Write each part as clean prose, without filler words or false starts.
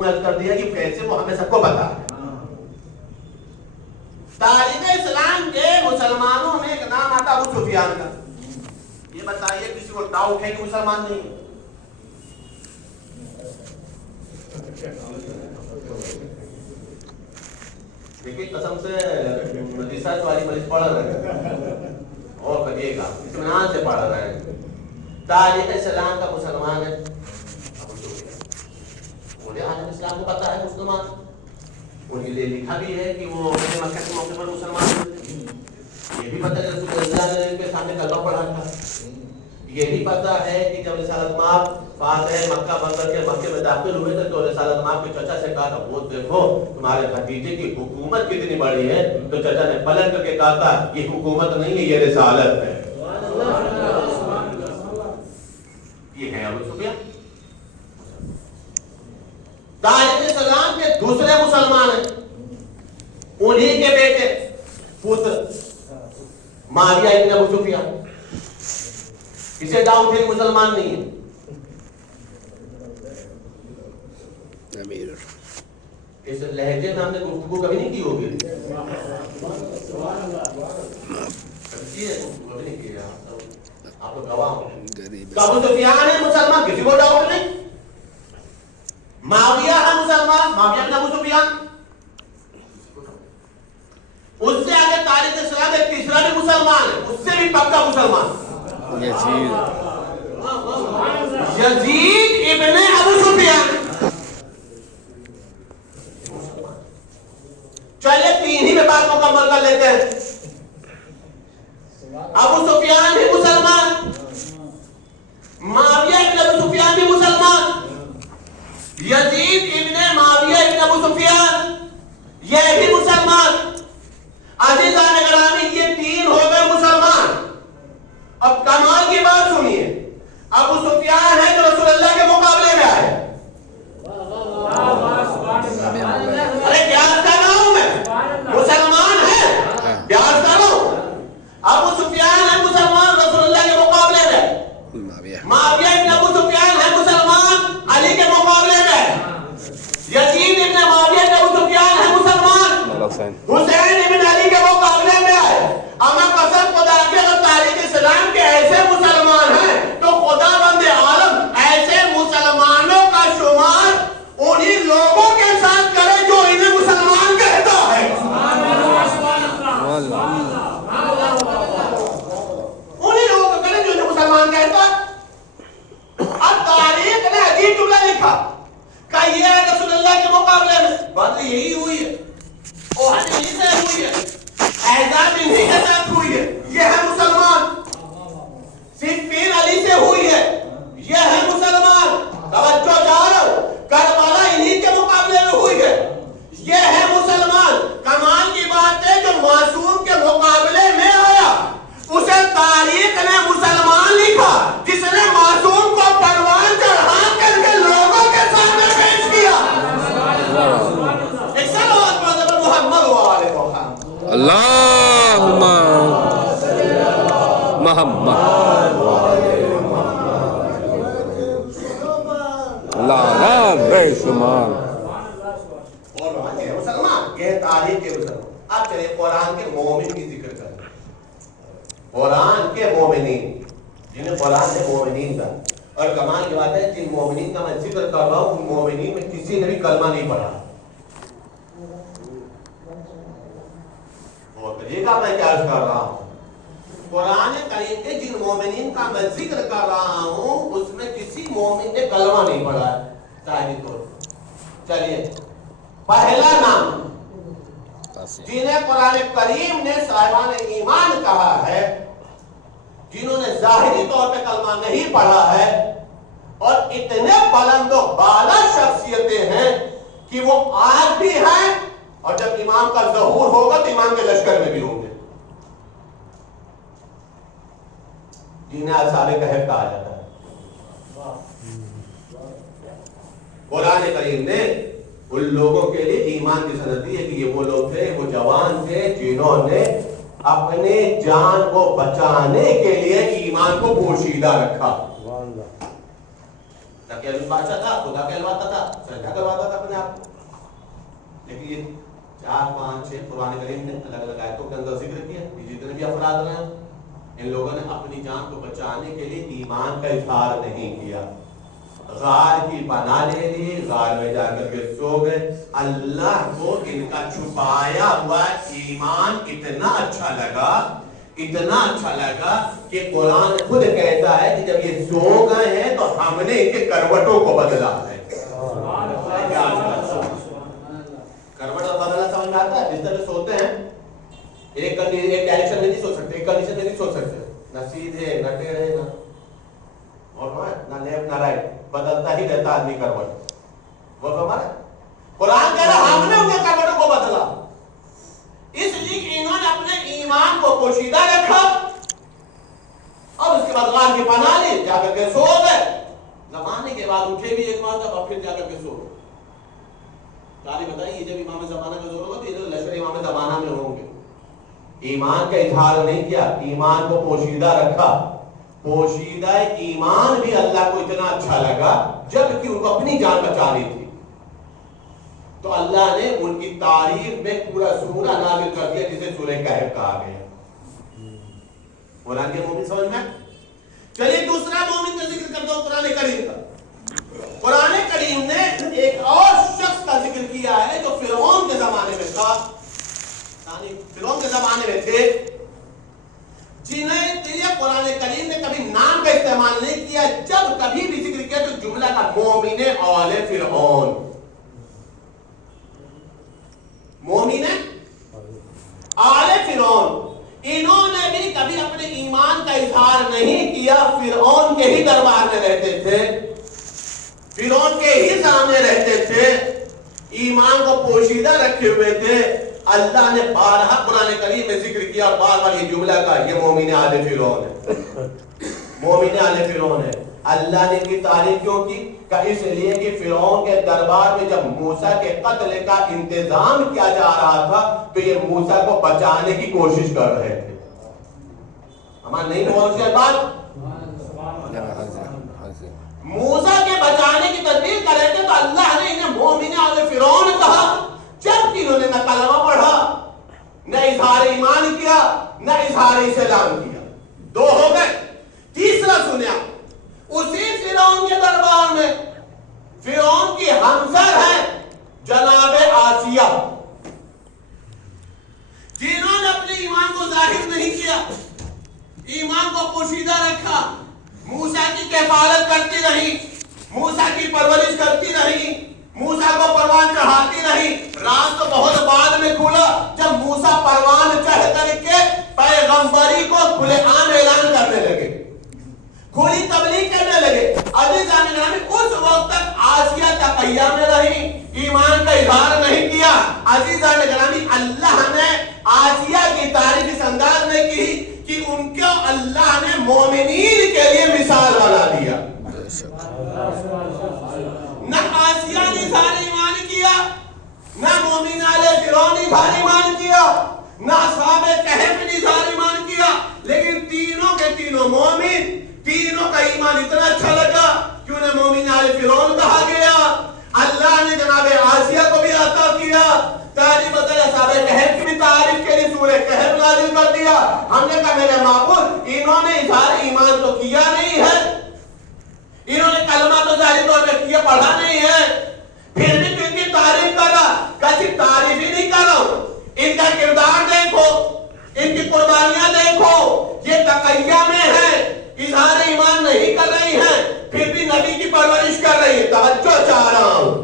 کر دیا کہ کیسے وہ ہمیں سب کو پتا ہے. تاریخ اسلام کے مسلمانوں میں ایک نام آتا ابو سفیان کا. یہ بتائیے کسی کو ڈاؤٹ ہے کہ مسلمان نہیں ہے؟ دیکھیے قسم سے ریسرچ والی مریض پڑھ رہے ہیں اور کریے گا اطمینان سے پڑھ رہے ہیں. تاریخ اسلام کا مسلمان ہے ابو سفیان. مجھے عالم اسلام کو پتا ہے مسلمان. ان کے لیے لکھا بھی ہے کہ وہ مکہ کے موقع پر مسلمان ہوئے. یہ بھی پتا ہے رسول اللہ نے ان کے سامنے کلمہ پڑھا تھا. یہ بھی پتا ہے کہ جب رسالت مآب فاتح مکہ بن کر کے مکے میں داخل ہوئے تھے تو رسالت مآب کے چچا سے کہا تھا وہ دیکھو تمہارے بھتیجے کی حکومت کتنی بڑی ہے. تو چچا نے پلٹ کر کے کہا تھا یہ حکومت نہیں ہے یہ رسالت ہے. یہ ہے ابو سفیان. تاریخ اسلام کے دوسرے مسلمان ہیں انہی کے بیٹے پتر معاویہ ابن ابو سفیان. اسے ڈاؤٹ ہے مسلمان نہیں ہے. اس لہجے میں ہم نے گفتگو کبھی نہیں کی ہوگی. آپ کو گواہ ہوں. ابو سفیان ہے مسلمان کسی کو ڈاؤٹ نہیں. معاویہ ہے مسلمان معاویہ بن ابو سفیان. اس سے آگے تاریخ اسلام ایک تیسرا بھی مسلمان ہے اس سے بھی پکا مسلمان یزید ابن ابو سفیان. چلیے تین ہی میں بات مکمل کر لیتے ہیں. ابو سفیان بھی مسلمان, معاویہ ابن ابو سفیان بھی مسلمان, یزید ابن معاویہ ابن ابو سفیان یہ بھی مسلمان. عزیزان گرامی یہ تین ہو گئے مسلمان. اب کمال کی بات سنیے, ابو سفیان ہے جو رسول اللہ کے مقابلے میں آئے. ارے پیاس کر رہا ہوں میں, مسلمان ہے پیاس کر رہا ہوں. ابو سفیان ہے مسلمان رسول اللہ کے مقابلے میں. معاویہ ابن ابو سفیان ہے مسلمان علی کے مقابلے میں. یزید ابن معاویہ ابن ابو سفیان ہے مسلمان حسین ابن علی کے مقابلے میں آئے. اما قسم خدا کی اگر تاریخ اسلام کے ایسے مسلمان ہیں تو خدا بند عالم ایسے مسلمانوں کا شمار انہی لوگوں کے ساتھ کرے جو انہیں مسلمان کہتا ہے. انہی لوگوں کو کرے جو انہیں مسلمان کہتا ہے. اب تاریخ نے عجیب جملہ لکھا کہ یہ رسول اللہ کے مقابلے میں بات یہی ہوئی ہے, اوہد انہی سے ہوئی ہے, احزاب انہی کے ساتھ ہوئی ہے, یہ ہے مسلمان. صفین علی سے ہوئی ہے, یہ ہے مسلمان. توجہ جا رہا ہوں, کربلا انہی کے مقابلے میں ہوئی ہے, یہ ہے مسلمان. کمال کی بات ہے جو معصوم کے مقابلے میں آیا اسے تاریخ نے مسلمان لکھا, جس نے معصوم کو پروان چڑھا کر کے لوگوں کے سامنے پیش کیا. ایک صلوات پڑھتے ہیں محمد و آل محمد. اللہم محمد لانا بے شمار. اور وہاں یہ مسلمان یہ تاریخ کے مسلمان. اب چلے قرآن کے مومن کی ذکر کریں. قرآن کے مومنین جنہیں قرآن نے مومنین کا, اور کمال کی بات ہے جن مومنین کا میں ذکر کر رہا ہوں ان مومنین میں کسی نے بھی کلمہ نہیں پڑھا. اور کہیے گا میں کیا عرض کر رہا ہوں, قرآن کریم کے جن مومنین کا میں ذکر کر رہا ہوں اس میں کسی مومن نے کلمہ نہیں پڑھا ہے ظاہری طور پر. چلیے پہلا نام جنہیں قرآن کریم نے صاحبان ایمان کہا ہے, جنہوں نے ظاہری طور پہ کلمہ نہیں پڑھا ہے اور اتنے بلند و بالا شخصیتیں ہیں کہ وہ آج بھی ہیں اور جب امام کا ظہور ہوگا تو امام کے لشکر میں بھی ہوں گے. جنہیں اصحاب کہف کہا جاتا ہے. قرآن کریم نے ان لوگوں کے لیے ایمان کی سند دی ہے کہ یہ وہ لوگ تھے, وہ جوان تھے جنہوں نے اپنے جان کو بچانے کے لیے ایمان کو پوشیدہ رکھا. حالانکہ علم بادشاہ تھا، خدا کہلواتا تھا، سجدہ کرواتا تھا اپنے آپ کو. لیکن یہ 4 5 6 قرآن کریم نے الگ الگ آیتوں کے اندر ذکر کیا. جتنے بھی افراد رہے ہیں ان لوگوں نے اپنی جان کو بچانے کے لیے ایمان کا اظہار نہیں کیا. غار کی پناہ لے لی، غار میں جا کر کے سو گئے. اللہ کو ان کا چھپایا ہوا ایمان اتنا اچھا لگا کہ قرآن خود کہتا ہے کہ جب یہ سو گئے ہیں تو ہم نے ان کے کروٹوں کو بدلا ہے. کروٹ بدلا سمجھ میں آتا ہے؟ جس طرح سوتے ہیں ایک ڈائریکشن میں نہیں سو سکتے، ایک کنڈیشن میں نہیں سو سکتے، نہ سیدھے نہ ٹیڑھے نہ لیفٹ نہ رائٹ، بدلتا ہی رہتا آدمی کروٹ. وہ ہمارا قرآن کہہ رہا ہم نے ان کے کروٹوں کو بدلا، اس لیے کہ انہوں نے اپنے ایمان کو پوشیدہ رکھا اور اس کے بعد غار کی پناہ لی، جا کر کے سو گئے. زمانے کے بعد اٹھے بھی ایک مرتبہ اور پھر جا کر کے سو گئے. تاریخ بتائیے جب امام زمانہ کا زور ہوگا تو یہ لشکر امام زمانہ میں ہوں گے. ایمان کا اظہار نہیں کیا، ایمان کو پوشیدہ رکھا. پوشیدہ ایمان بھی اللہ کو اتنا اچھا لگا جب کہ ان کو اپنی جان بچانی تھی تو اللہ نے ان کی تعریف میں پورا سورہ نازل کر دیا جسے سورہ کہف کہا گیا. قرآن کے مومن سمجھ میں. چلیے دوسرا مومن کا ذکر کرتا ہوں قرآن کریم کا. قرآن کریم نے ایک اور شخص کا ذکر کیا ہے جو فرعون کے زمانے میں تھا، فرعون کے زمانے میں تھے، جنہیں قرآن کریم نے کبھی نام کا استعمال نہیں کیا. جب کبھی بھی ذکر کیا تو جملہ کا مومن آل فرعون، مومن آل فرعون. انہوں نے بھی کبھی اپنے ایمان کا اظہار نہیں کیا. فرعون کے ہی دربار میں رہتے تھے، فرعون کے ہی سامنے رہتے تھے، ایمان کو پوشیدہ رکھے ہوئے تھے. اللہ نے بارہا قرآن کریم میں ذکر کیا، بار بار یہ جملہ کا یہ مومن آل فرعون ہے، مومن آل فرعون ہے. اللہ نے ان کی تعریف کیوں کی؟ کہ اس لیے کہ فرعون کے دربار میں جب موسیٰ کے قتل کا انتظام کیا جا رہا تھا تو یہ موسیٰ کو بچانے کی کوشش کر رہے تھے. ہمارا نہیں پہنچ گئے بات؟ موسیٰ کے بچانے کی تدبیر کر رہے تھے تو اللہ نے انہیں مومن آل فرعون کہا جبکہ انہوں نے نہ کلمہ پڑھا، نہ اظہار ایمان کیا، نہ اظہار اسلام کیا. 2 ہو گئے. تیسرا سنیا، اسی فرعون کے دربار میں فرعون کی ہمسر ہے جناب آسیہ، جنہوں نے اپنے ایمان کو ظاہر نہیں کیا، ایمان کو پوشیدہ رکھا، موسیٰ کی کفالت کرتی رہی، موسیٰ کی پرورش کرتی رہی، موسیٰ کو پروان چڑھاتی رہی. راز تو بہت بعد میں کھلا جب موسیٰ پروان چڑھ کر کے پیغمبری کو کھلے عام اعلان کرنے لگے، کھلی تبلیغ کرنے لگے. عزیزان گرامی اس وقت تک آسیہ تقیہ میں رہی، ایمان کا اظہار نہیں کیا. عزیزان گرامی اللہ نے آسیہ کی تعریف اس انداز میں کی کہ ان کو اللہ نے مومنین کے لیے مثال بنا دیا. نہ آسیہ نے اظہار ایمان کیا، نہ مومن آل فرعون نے اظہار ایمان کیا، نہ اصحاب کہف نے اظہار ایمان کیا، لیکن تینوں کے تینوں مومن، تینوں کا ایمان اتنا اچھا لگا کہ انہیں مومن آل فرعون کہا گیا. اللہ نے جناب آسیہ کو بھی عطا کیا. تعریف بتایا اصحاب کہف کی بھی تعریف کے لیے سورہ کہف نازل کر دیا. ہم نے کہا میرے معبود انہوں نے اظہار ایمان تو کیا نہیں ہے، انہوں نے کلمہ تو ظاہر طور پہ کیا، پڑھا نہیں ہے، پھر بھی تو ان کی تعریف کرا. کسی تعریف ہی نہیں کر رہا ہوں، ان کا کردار دیکھو، ان کی قربانیاں دیکھو، یہ تقیہ میں ہے، اظہار ایمان نہیں کر رہی ہیں، پھر بھی نبی کی پرورش کر رہی ہیں. توجہ چاہ رہا ہوں،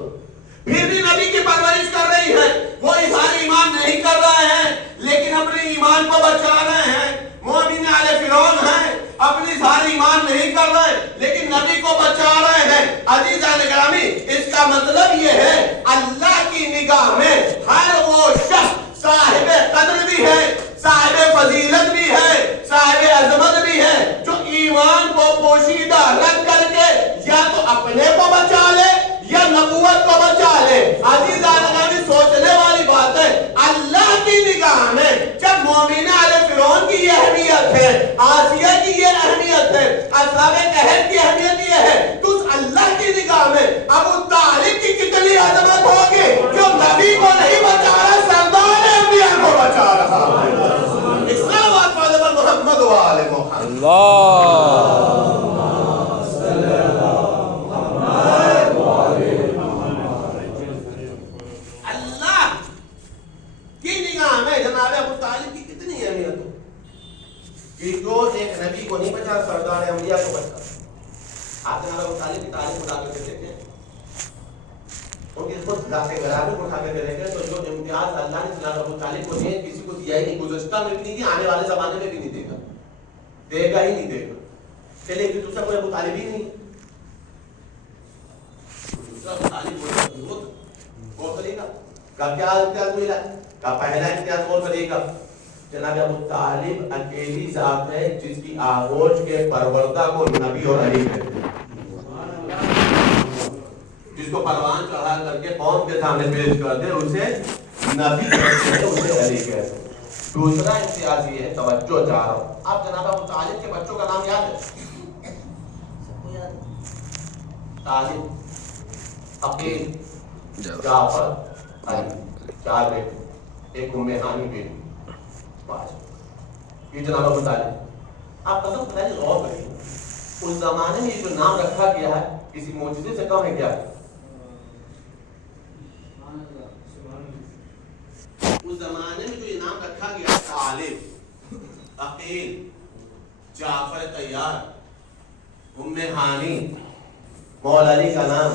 پھر بھی نبی کی پرورش کر رہی ہیں. وہ اظہار ایمان نہیں کر رہے ہیں لیکن اپنے ایمان کو بچا رہے ہیں. مومن آل فرعون ہیں، اپنی اظہار ایمان نہیں کر رہے لیکن نبی کو بچا رہے ہیں. عزیزان گرامی اس کا مطلب یہ ہے اللہ کی نگاہ میں ہر وہ شخص صاحب قدر بھی ہے، صاحب فضیلت بھی ہے، صاحب عظمت بھی ہے جو ایمان کو پوشیدہ رکھ کر کے یا تو اپنے کو بچا لے یا نبوت کو بچا لے. عزیزان گرامی سوچنے والی بات ہے اللہ کی نگاہ میں جب مومن آل فرعون کی یہ اہمیت ہے، آسیہ کی یہ اہمیت ہے، اصحاب کہف کی اہمیت یہ ہے، تو اللہ کی نگاہ خود ذات گرامی کو اٹھا کے دیکھیں گے تو جو امتیاز اللہ نے جناب ابو طالب کو دیے کسی کو دیا ہی نہیں، گزشتہ میں بھی نہیں دیا، آنے والے زمانے میں بھی نہیں دے گا، دے گا ہی نہیں دے گا. چلے کہ دوسرا کوئی ابو طالب ہی نہیں، دوسرا ابو طالب وہ کرے گا. کا کیا امتیاز ملا؟ کا پہلا امتیاز وہ کرے گا جناب ابو طالب اکیلی ذات ہے جس کی آغوش کے پروردہ کو نبی اور علی کہتے ہیں، جس کو پروان چڑھا کر کے قوم کے سامنے پیش کر دے اسے نبی کہتے ہیں، اسے علی کہتے ہیں. دوسرا امتیاز یہ ہے، توجہ چاہ رہا ہوں، آپ جناب ابو طالب کے بچوں کا نام یاد ہے؟ سب کو یاد ہے؟ طالب، عقیل، جعفر، علی، 4 بیٹے، ایک ام ہانی بیٹی، 5. یہ جناب ابو طالب. آپ قسم خدا نے غور کریے اس زمانے میں یہ جو نام رکھا گیا ہے کسی معجزے سے کم ہے کیا؟ اس زمانے میں جو یہ نام رکھا گیا ہے طالب، عقیل، جعفر طیار، ام ہانی، مولا علی کا نام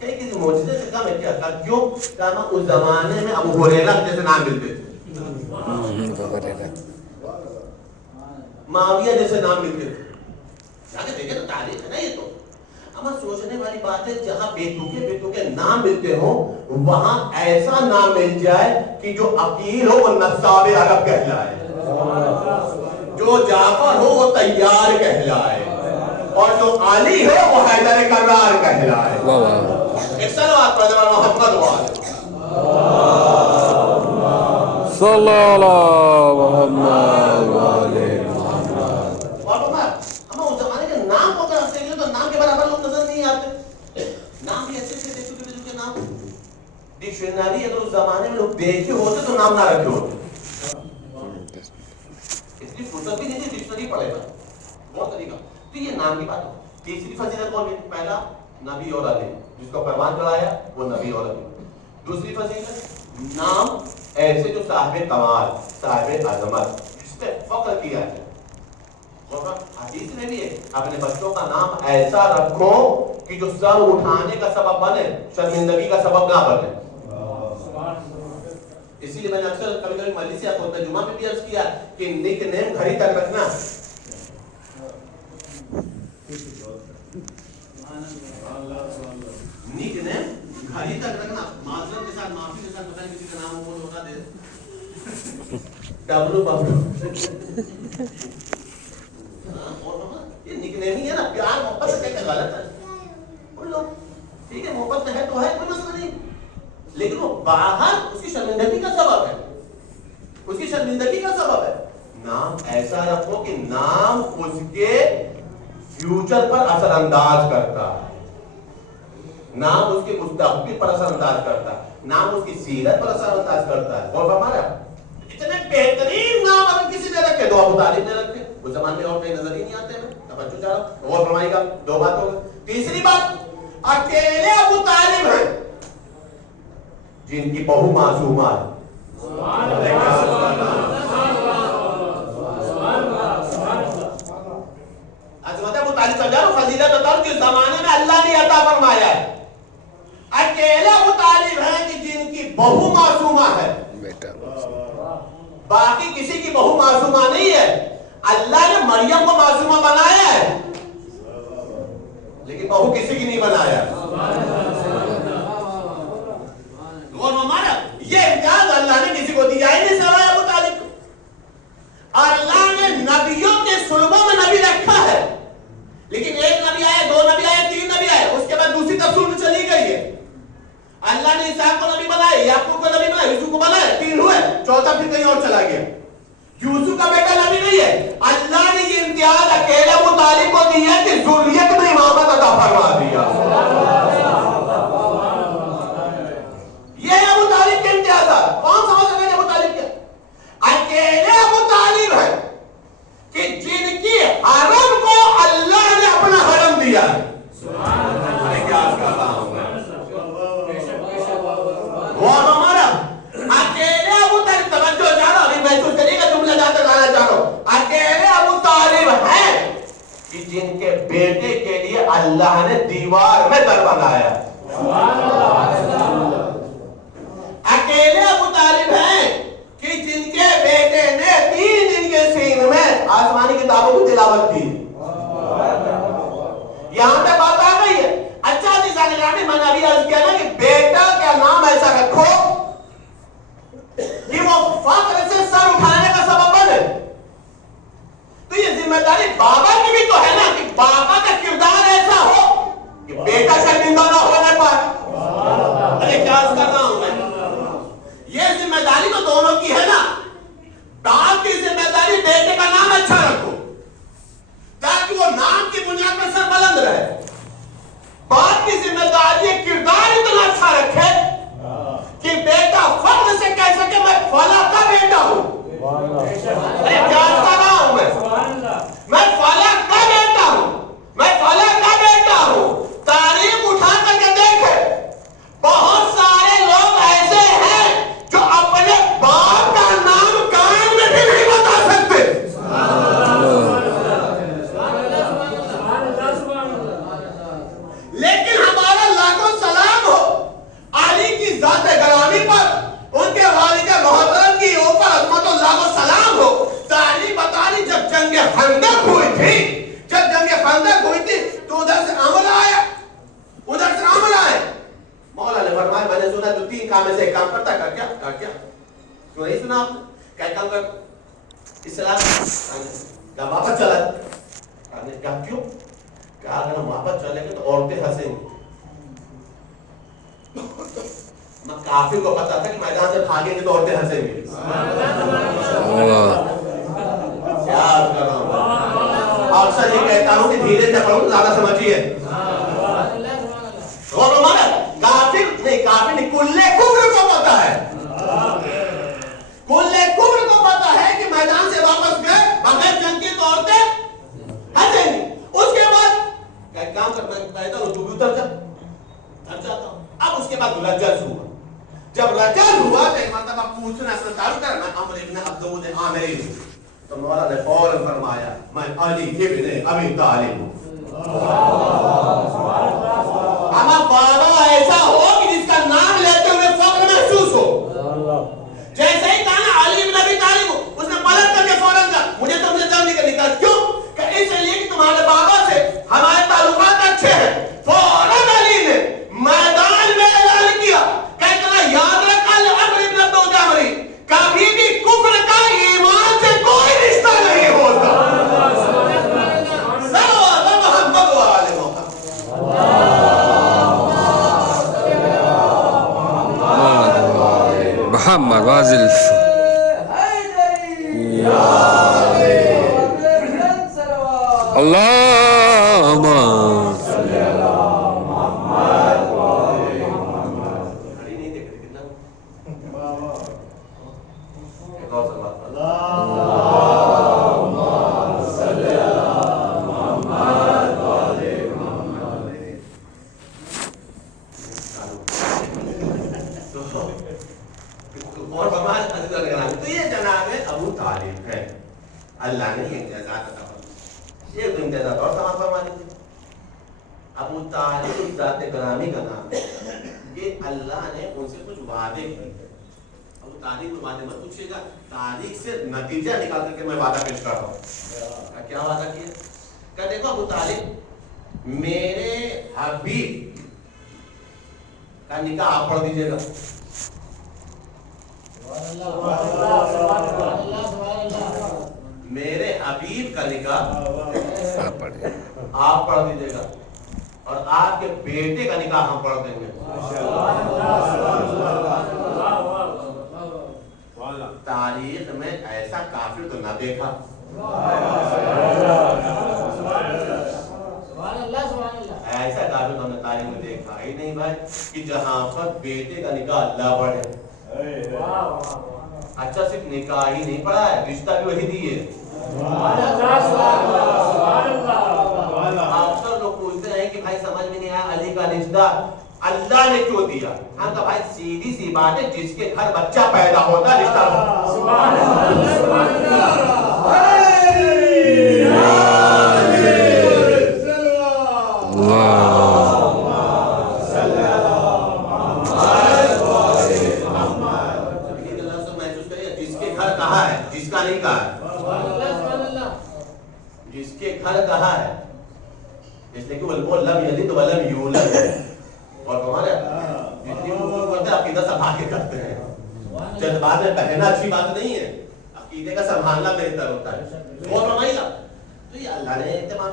کسی معجزے سے کم ہے کیا؟ کیوں؟ کہا اس زمانے میں ابو ہریرہ جیسے نام ملتے تھے، معاویہ جیسے نام ملتے تھے. جاکے دیکھیں تو تاریخ ہے نا یہ تو. اما سوچنے والی بات ہے جہاں بے نام ملتے ہوں وہاں ایسا نام مل جائے کہ جو عقیل ہو وہ نصاب عرب کہلائے، جو جعفر ہو وہ طیار کہلائے، اور جو علی ہو وہ حیدر کرار کہلائے. ایک صلوات پڑھ دیں محمد وعلى صلی اللہ محمد وعلى محمد. ہم اس زمانے کے نام کو اگر آپ دیکھیں تو نام کے برابر لوگ نظر نہیں آتے. نام بھی ایسے دیکھتے کے نام ڈکشنری اگر اس زمانے میں لوگ دیکھے ہوتے تو نام نہ رکھے ہوتے. اس کی فرصت بھی نہیں تھی ڈکشنری پڑھے گا بہت طریقہ. تو یہ نام کی بات ہے. تیسری فضیلت کون ہے؟ پہلا نبی اور علی، جس کو پروان چڑھایا وہ نبی اور علی. دوسری فضیلت نام ایسے جو صاحب کمال، صاحب عظمت، جس پہ فخر کیا ہے. حدیث میں بھی ہے اپنے بچوں کا نام ایسا رکھو کہ جو سر اٹھانے کا سبب بنے، شرمندگی کا سبب نہ بنے. اسی لیے میں نے اکثر کبھی کبھی مجلس یا خطبہ جمعہ میں بھی عرض کیا کہ نک نیم گھڑی تک رکھنا. نک نیم گھڑی تک رکھنا. معذرت کے ساتھ، معافی کے ساتھ، پتہ نہیں کسی کا نام وہ ہوتا دے ڈبلو ببلو. یہ نکنیم ہی ہے نا. پیار محبت سے کہتے غلط ہے بول لو ٹھیک ہے، محبت میں ہے تو ہے، کوئی مسئلہ نہیں، لیکن وہ باہر اس کی شرمندگی کا سبب ہے، اس کی شرمندگی کا سبب ہے. نام ایسا رکھو کہ نام اس کے فیوچر پر اثر انداز کرتا ہے، نام اس کے مستقبل پر اثر انداز کرتا ہے، نام اس کی سیرت پر اثر انداز کرتا ہے. اور ہمارا اتنے بہترین نام اگر کسی نے رکھے تو ابو طالب نے رکھے. اس زمانے میں اور کہیں نظر ہی نہیں آتے ہیں. توجہ چاہ رہا ہوں، غور فرمائیے گا. 2 بات ہوگی. تیسری بات اکیلے ابو طالب ہیں جن کی بہو معصومہ ہے. عظمت ابو طالب سمجھا رہا ہوں، فضیلت بتاؤ کہ زمانے میں اللہ نے عطا فرمایا ہے. اکیلے ابو طالب ہیں کہ جن کی بہو معصومہ ہے. باقی کسی کی بہو معصومہ نہیں ہے. اللہ نے مریم کو معصومہ بنایا ہے لیکن بہو کسی کی نہیں بنایا. اور ہمارا یہ امتیاز اللہ نے کسی کو دیا ہی نہیں سوائے ابو طالب کو. اللہ نے نبیوں کے سلبوں میں نبی رکھا ہے، لیکن 1 نبی آئے، 2 نبی آئے، 3 نبی آئے، اس کے بعد دوسری تفصیل میں چلی گئی ہے. اللہ نے اسحاق کو نبی بنائے، یعقوب کو نبی بنائے، یوسف کو بنائے، 3 ہوئے، چوتھا پھر کہیں اور چلا گیا. یوسف کا بیٹا نبی نہیں ہے. اللہ نے یہ امتیاز اکیلے ابو طالب کو دیا کہ ذریت میں امامت عطا فرما دیا. یہ ہے ابو طالب کے امتیازات. کون سمجھ سکے ابو طالب کیا؟ اکیلے ابو طالب ہے کہ جن کی حرم کو اللہ نے اپنا حرم دیا. کیا کہتا ہوں میں اکیلے ابو طالب. توجہ چاہ رہا ہوں، محسوس کریے گا جملہ جا کر لانا چاہ رہا ہوں. اکیلے ابو طالب ہیں کہ جن کے بیٹے کے لیے اللہ نے دیوار میں در بنایا. میں سے ایک کام کرتا ہے، کیا تو نہیں سنا آپ نے؟ کیا کام کر اسلام کیا واپس چلا کیا کیوں کیا اگر ہم واپس چلیں گے تو عورتیں ہنسیں گی. کافر کو پتا تھا کہ میدان سے بھاگیں گے تو عورتیں ہنسیں گی. کیا کر رہا ہوں اکثر یہ کہتا ہوں کہ دھیرے سے پڑھوں زیادہ سمجھیے. کافر نہیں کلے کفر کو پتا ہے، کلے کفر کو پتا ہے کہ میدان سے واپس گئے بغیر جنگ کے تو عورتیں ہنسیں گی. اس کے بعد کیا کام کرنا پیدا ہو تو بھی اتر جاتا ہوں. اب اس کے بعد رجز ہوا. جب رجز ہوا تو ایک مرتبہ پوچھنا شروع کرنا عمرو ابن عبدود عامری تو مولا نے فوراً فرمایا میں علی ابن ابی طالب ہوں. ہمارا بابا ایسا ہو کہ جس کا نام لیتے ہوئے فخر محسوس ہو. جیسے ہی کہا نا علی ابن ابی طالب ہوں، اس نے پلٹ کر کے فوراً کہا مجھے تم سے جنگ نہیں کرنی. کہا کیوں؟ کہ اس لیے کہ تمہارے بابا سے ہمارے تعلقات اچھے ہیں. فوراً علی نے میدان میں اعلان کیا کہ اتنا یاد رکھا عمرو ابن عبدود عامری کبھی بھی کفر کا ایمان سے کوئی رشتہ نہیں ہوتا. محمد غازل اللهم صل على محمد وآل محمد. تو یہ جناب ابو طالب ہے. اللہ نے یہ امتیازات عطا فرمائے. یہ امتیازات اور تمام فرما دیتے. ابو طالب ذات گرامی کا نام ہے. یہ اللہ نے ان سے کچھ وعدے کیے. ابو طالب کو وعدے مت پوچھیے گا، تاریخ سے نتیجہ نکال کر کے میں وعدہ پیش کر رہا ہوں. کیا وعدہ کیا؟ کہ دیکھو ابو طالب میرے حبیب کا نکاح آپ پڑھ دیجیے گا. میرے حبیب کا نکاح آپ پڑھ دیجیے گا اور آپ کے بیٹے کا نکاح ہم پڑھ دیں گے. تاریخ میں ایسا کافر تو نہ دیکھا. ایسا کافر تو ہم نے تاریخ میں دیکھا ہی نہیں بھائی کہ جہاں پر بیٹے کا نکاح اللہ پڑھے. اچھا صرف نکاح ہی نہیں پڑھا ہے، رشتہ بھی وہی دیے. اکثر لوگ پوچھتے ہیں کہ بھائی سمجھ میں نہیں آیا علی کا رشتہ اللہ نے کیوں دیا. ہم کہا بھائی سیدھی سی بات ہے، جس کے گھر بچہ پیدا ہوتا ہے رشتہ نہیں کہا ہے. جس کے گھر کہا ہے اس لیے کہ وہ لم یلد ولم یولد ہے. اور تمہارے جتنی کرتے عقیدہ سنبھال کے کرتے ہیں. جب بعد میں کہنا اچھی بات نہیں ہے، عقیدے کا سنبھالنا بہتر ہوتا ہے. اور فرمائیے تو یہ اللہ نے اہتمام.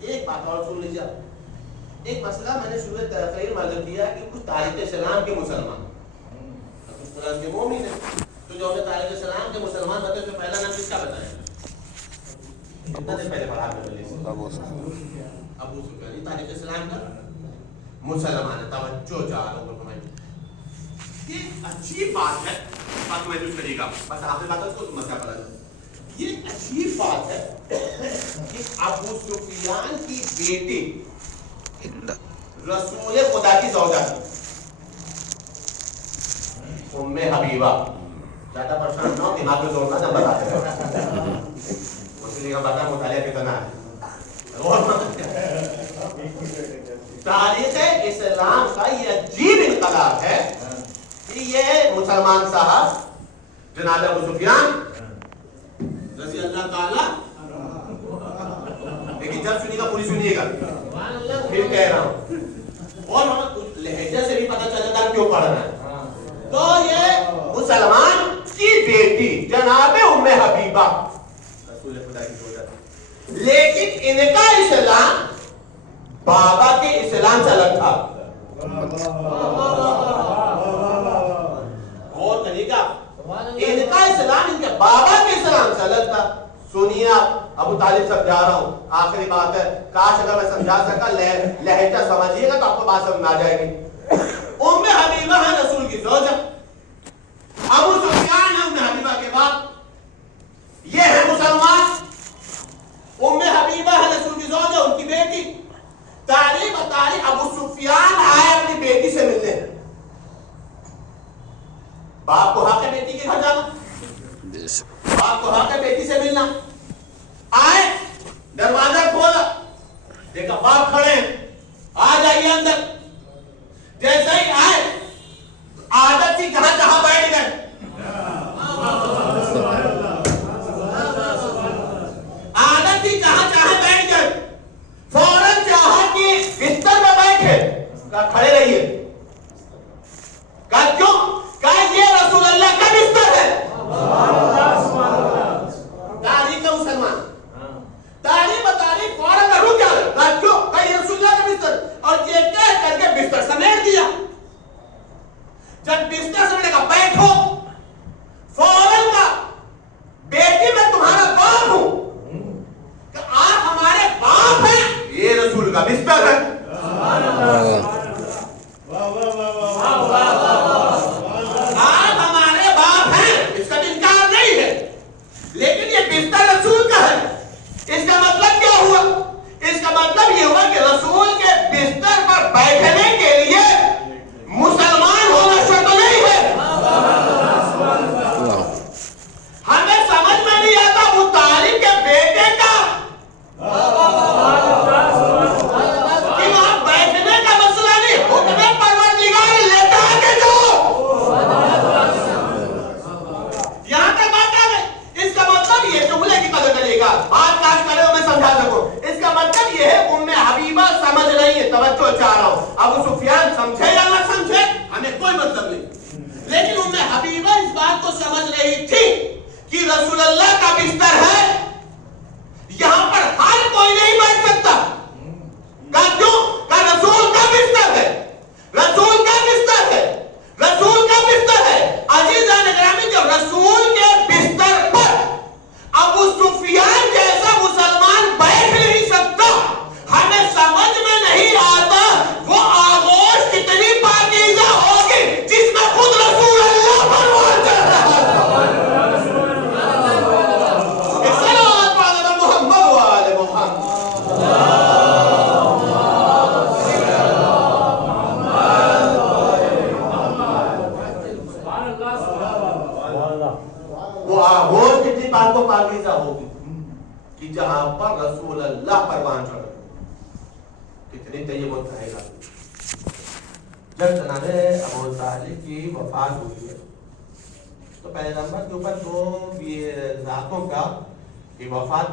ایک بات اور سن لیجیے. ایک مسئلہ میں نے شروع تقریر میں عرض کیا کہ کچھ تاریخ اسلام کے مسلمان کچھ طرح کے مومن ہیں. تو جو ہمیں تاریخ اسلام کے مسلمان بتائے تو پہلا نام کس کا بتایا؟ کتنا دن پہلے پڑھا آپ نے؟ ابو سفیان. یہ تاریخ اسلام کا مسلمان ہے. توجہ چاہ رہا ہوں. یہ اچھی بات ہے. بات میں جو کریے گا بس آخری بات ہے اس کو مسئلہ پڑھا. یہ عجیب بات ہے کہ ابو سفیان کی بیٹی رسول خدا کی زوجہ تھی ام حبیبہ. زیادہ پریشان نہ ہو، دماغ میں زور نہ جب بتاتے ہیں اس لیے ہم بتا مطالعہ کتنا ہے. تاریخ اسلام کا یہ عجیب انقلاب ہے کہ یہ مسلمان صاحب جناب ابو سفیان رضی اللہ تعالی، لیکن جب سنیے گا پوری سنیے گا پھر کہہ رہا ہوں. اور ہمیں لہجے سے بھی پتہ چل جاتا ہے کیوں پڑھ رہا ہے. تو حبیبہ رسول خدا کی زوجہ تھی، لیکن ان کا اسلام بابا کے اسلام سے الگ تھا. غور کریے گا، ان کا اسلام ان کے بابا کے اسلام سے الگ تھا. سنیے آپ، ابو طالب صاحب جا رہا ہوں، آخری بات ہے، کاش اگر میں سمجھا سکا، لہجہ سمجھیے گا تو آپ کو بات سمجھ میں آ جائے گی. ام حبیبہ ہے رسول کی زوجہ، ابو سفیان ہے ام حبیبہ کے باپ، یہ ہے مسلمان. ام حبیبہ ہے رسول کی زوجہ، ان کی بیٹی. تاریخ ابو سفیان آئے اپنی بیٹی سے ملنے. باپ کو حق ہے بیٹی کے گھر جانا، باپ کو حق ہے بیٹی سے ملنا. آئے، دروازہ کھولا، دیکھا باپ کھڑے ہیں، آ جائیے اندر. جیسے ہی آئے، عادت تھی جہاں جہاں بیٹھ گئے. عادت تھی جہاں جہاں بیٹھ گئے. فوراً چاہا کہ بستر میں بیٹھے، کہا کھڑے رہیے. کہا کیوں؟ کہا یہ رسول اللہ کا بستر ہے. تاریخ ہے مسلمان، تاریخ بتاریخ فوراً رک جا رہے. کہا کیوں؟ کہا یہ رسول اللہ کا بستر. اور یہ کہہ کر کے بستر سمیٹ دیا. جب بستر سمیٹے کہا بیٹھو. فوراً کہا بیٹی میں تمہارا باپ ہوں. کہ آپ ہمارے باپ ہیں، یہ رسول کا بستر ہے. آپ ہمارے باپ ہیں، اس کا انکار نہیں ہے، لیکن یہ بستر رسول کا ہے. اس کا مطلب کیا ہوا؟ اس کا مطلب یہ ہوا کہ رسول کے بستر پر بیٹھنے کے لیے مسلمان ہونا شرط نہیں ہے. ہمیں سمجھ میں نہیں آتا ابو طالب کے بیٹے کا کہ وہاں بیٹھنے کا مسئلہ نہیں، حکم پروردگار لیتا ہے کہ جو یہاں تک بات آ گئی. اس کا مطلب یہ جملے کی قدر کرے گا، بات کاش کرے ہو میں سمجھا سکوں. اس کا مطلب یہ ہے ام حبیبہ سمجھ رہی ہے، توجہ چاہ رہا ہوں. ابو سفیان سمجھے یا نہ سمجھے ہمیں کوئی مطلب نہیں، لیکن ام حبیبہ اس بات کو سمجھ رہی تھی کہ رسول اللہ کا بستر ہے، یہاں پر ہر کوئی نہیں بیٹھ سکتا. کہا کیوں؟ کہا رسول کا بستر ہے، رسول کا بستر ہے، رسول کا بستر ہے. عزیزان گرامی، جو رسول کے بستر پر ابو سفیان جیسا مسلمان بیٹھ نہیں سکتا، ہمیں سمجھ میں نہیں آتا وہ آغوش کتنی پاکیزہ ہوگی جس میں خود رسول اللہ فرمان چل رہا تھا. الصلاۃ علی محمد و آل محمد. وہ آغوش کتنی بات کو پاکیزہ ہوگی کہ جہاں پر رسول اللہ پروان چڑھ رہے. کتنی طیب ہے گا. جب جناب ابو طالب کی وفات ہوئی ہے تو پیغمبر کے اوپر دو یہ ذاتوں کا کہ وفات